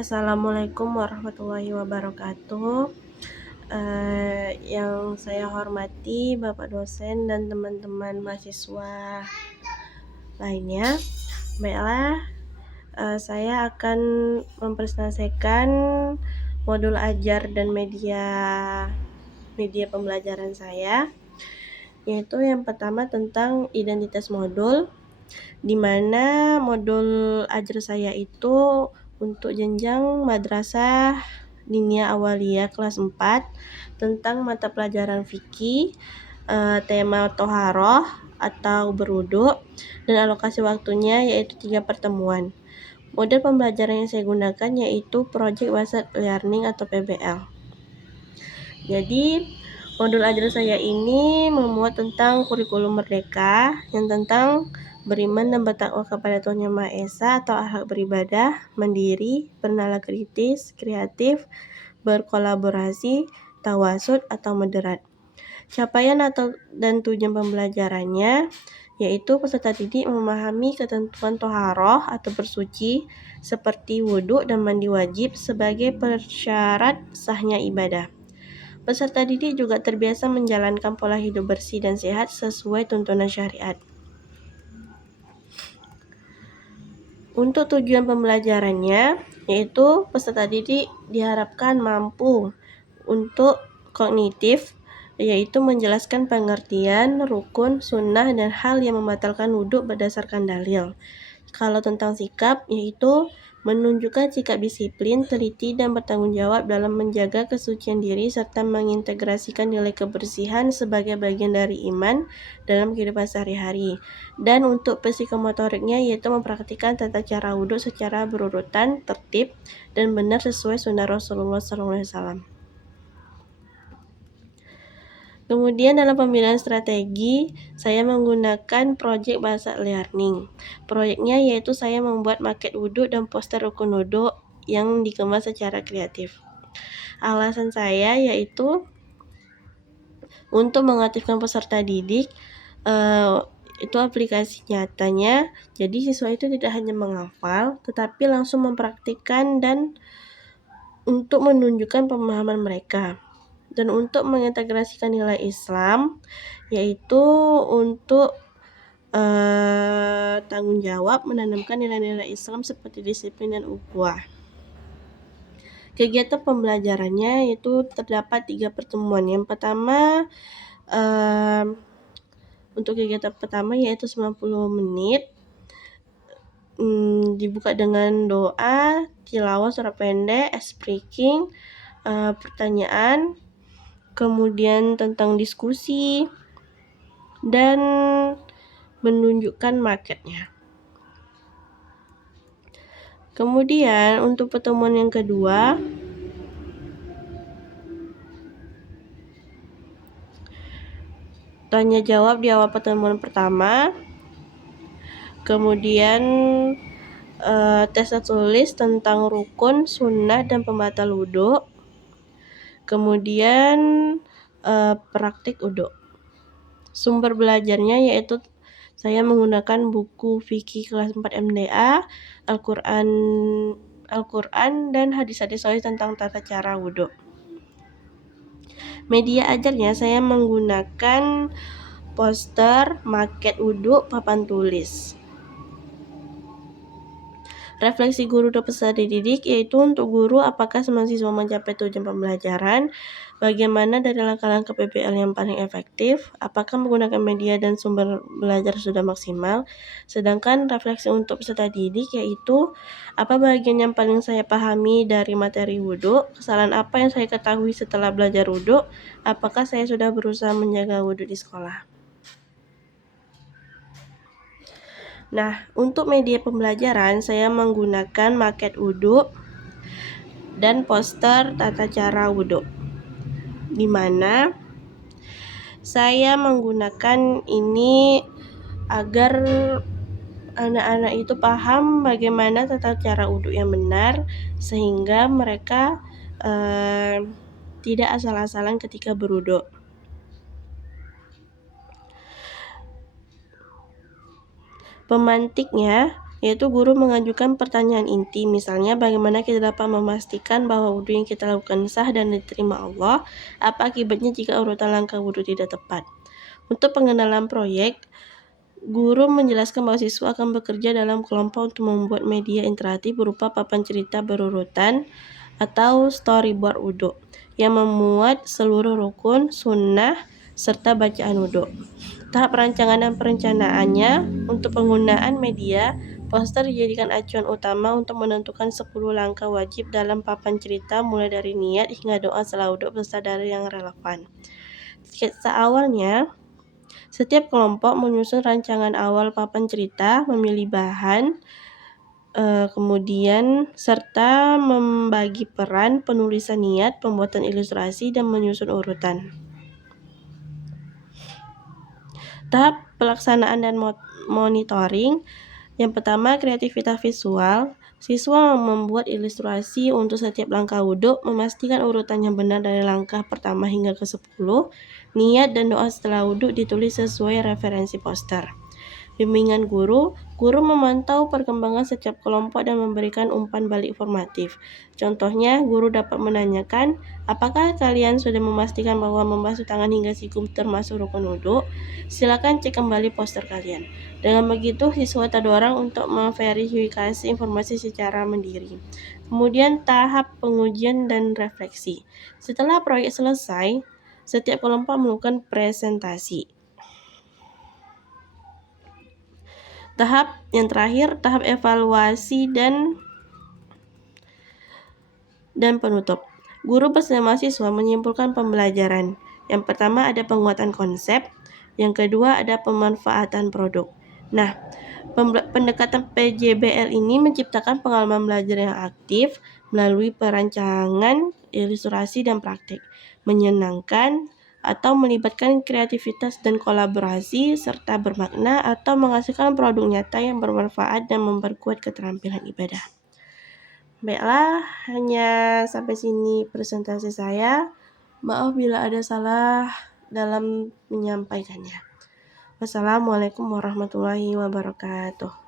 Assalamualaikum warahmatullahi wabarakatuh. Yang saya hormati Bapak dosen dan teman-teman mahasiswa lainnya. Baiklah, saya akan mempresentasikan modul ajar dan media pembelajaran saya, yaitu yang pertama tentang identitas modul, di mana modul ajar saya itu untuk jenjang madrasah diniyah awaliyah kelas 4 tentang mata pelajaran fikih, tema toharoh atau berwudu, dan alokasi waktunya yaitu 3 pertemuan. Model pembelajaran yang saya gunakan yaitu Project Based Learning atau PBL. Jadi modul ajar saya ini memuat tentang kurikulum merdeka yang tentang beriman dan bertakwa kepada Tuhan Yang Maha Esa atau akhlak beribadah, mandiri, bernalar kritis, kreatif, berkolaborasi, tawasud atau moderat. Capaian dan tujuan pembelajarannya yaitu peserta didik memahami ketentuan toharoh atau bersuci seperti wudhu dan mandi wajib sebagai persyarat sahnya ibadah. Peserta didik juga terbiasa menjalankan pola hidup bersih dan sehat sesuai tuntunan syariat. Untuk tujuan pembelajarannya, yaitu peserta didik diharapkan mampu untuk kognitif, yaitu menjelaskan pengertian, rukun, sunnah, dan hal yang membatalkan wudhu berdasarkan dalil. Kalau tentang sikap, yaitu menunjukkan sikap disiplin, teliti, dan bertanggung jawab dalam menjaga kesucian diri serta mengintegrasikan nilai kebersihan sebagai bagian dari iman dalam kehidupan sehari-hari. Dan untuk psikomotoriknya yaitu mempraktikkan tata cara wudhu secara berurutan, tertib, dan benar sesuai sunnah Rasulullah SAW. Kemudian dalam pembinaan strategi, saya menggunakan Project Based Learning. Proyeknya yaitu saya membuat maket wudhu dan poster rukun wudhu yang dikemas secara kreatif. Alasan saya yaitu untuk mengaktifkan peserta didik, itu aplikasi nyatanya, jadi siswa itu tidak hanya menghafal, tetapi langsung mempraktikkan dan untuk menunjukkan pemahaman mereka. Dan untuk mengintegrasikan nilai Islam, yaitu untuk tanggung jawab menanamkan nilai-nilai Islam seperti disiplin dan ukhuwah. Kegiatan pembelajarannya yaitu terdapat 3 pertemuan. Yang pertama, untuk kegiatan pertama yaitu 90 menit, dibuka dengan doa, tilawah surat pendek, speaking, pertanyaan, kemudian tentang diskusi, dan menunjukkan marketnya. Kemudian untuk pertemuan yang kedua, tanya jawab di awal pertemuan pertama, kemudian tes tertulis tentang rukun, sunnah, dan pembatal wudhu, kemudian praktik wudhu. Sumber belajarnya yaitu saya menggunakan buku fikih kelas 4 MDA, Al-Quran, dan hadis-hadis sahih tentang tata cara wudhu. Media ajarnya saya menggunakan poster, maket wudhu, papan tulis. Refleksi guru dan peserta didik yaitu untuk guru apakah semua siswa mencapai tujuan pembelajaran, bagaimana dari langkah-langkah PBL yang paling efektif, apakah menggunakan media dan sumber belajar sudah maksimal. Sedangkan refleksi untuk peserta didik yaitu apa bagian yang paling saya pahami dari materi wudhu, kesalahan apa yang saya ketahui setelah belajar wudhu, apakah saya sudah berusaha menjaga wudhu di sekolah. Nah, untuk media pembelajaran saya menggunakan maket wudhu dan poster tata cara wudhu, di mana saya menggunakan ini agar anak-anak itu paham bagaimana tata cara wudhu yang benar sehingga mereka tidak asal-asalan ketika berwudhu. Pemantiknya yaitu guru mengajukan pertanyaan inti, misalnya bagaimana kita dapat memastikan bahwa wudhu yang kita lakukan sah dan diterima Allah, apa akibatnya jika urutan langkah wudhu tidak tepat. Untuk pengenalan proyek, guru menjelaskan bahwa siswa akan bekerja dalam kelompok untuk membuat media interaktif berupa papan cerita berurutan atau storyboard wudhu yang memuat seluruh rukun, sunnah, serta bacaan wudhu. Tahap perancangan dan perencanaannya, untuk penggunaan media, poster dijadikan acuan utama untuk menentukan 10 langkah wajib dalam papan cerita mulai dari niat hingga doa setelah wudhu beserta dalil yang relevan. Sketsa awalnya, setiap kelompok menyusun rancangan awal papan cerita, memilih bahan, kemudian serta membagi peran penulisan niat, pembuatan ilustrasi, dan menyusun urutan. Tahap pelaksanaan dan monitoring. Yang pertama, kreativitas visual. Siswa membuat ilustrasi untuk setiap langkah wudhu, memastikan urutan yang benar dari langkah pertama hingga ke-10. Niat dan doa setelah wudhu ditulis sesuai referensi poster. Bimbingan guru memantau perkembangan setiap kelompok dan memberikan umpan balik formatif. Contohnya, guru dapat menanyakan, apakah kalian sudah memastikan bahwa membasuh tangan hingga siku termasuk rukun wudhu? Silakan cek kembali poster kalian. Dengan begitu, siswa terdorong untuk memverifikasi informasi secara mandiri. Kemudian tahap pengujian dan refleksi. Setelah proyek selesai, setiap kelompok melakukan presentasi. Tahap yang terakhir, tahap evaluasi dan penutup. Guru bersama mahasiswa menyimpulkan pembelajaran. Yang pertama ada penguatan konsep, yang kedua ada pemanfaatan produk. Nah, pendekatan PJBL ini menciptakan pengalaman belajar yang aktif melalui perancangan, ilustrasi, dan praktik, menyenangkan atau melibatkan kreativitas dan kolaborasi, serta bermakna atau menghasilkan produk nyata yang bermanfaat dan memperkuat keterampilan ibadah. Baiklah, hanya sampai sini presentasi saya. Maaf bila ada salah dalam menyampaikannya. Wassalamualaikum warahmatullahi wabarakatuh.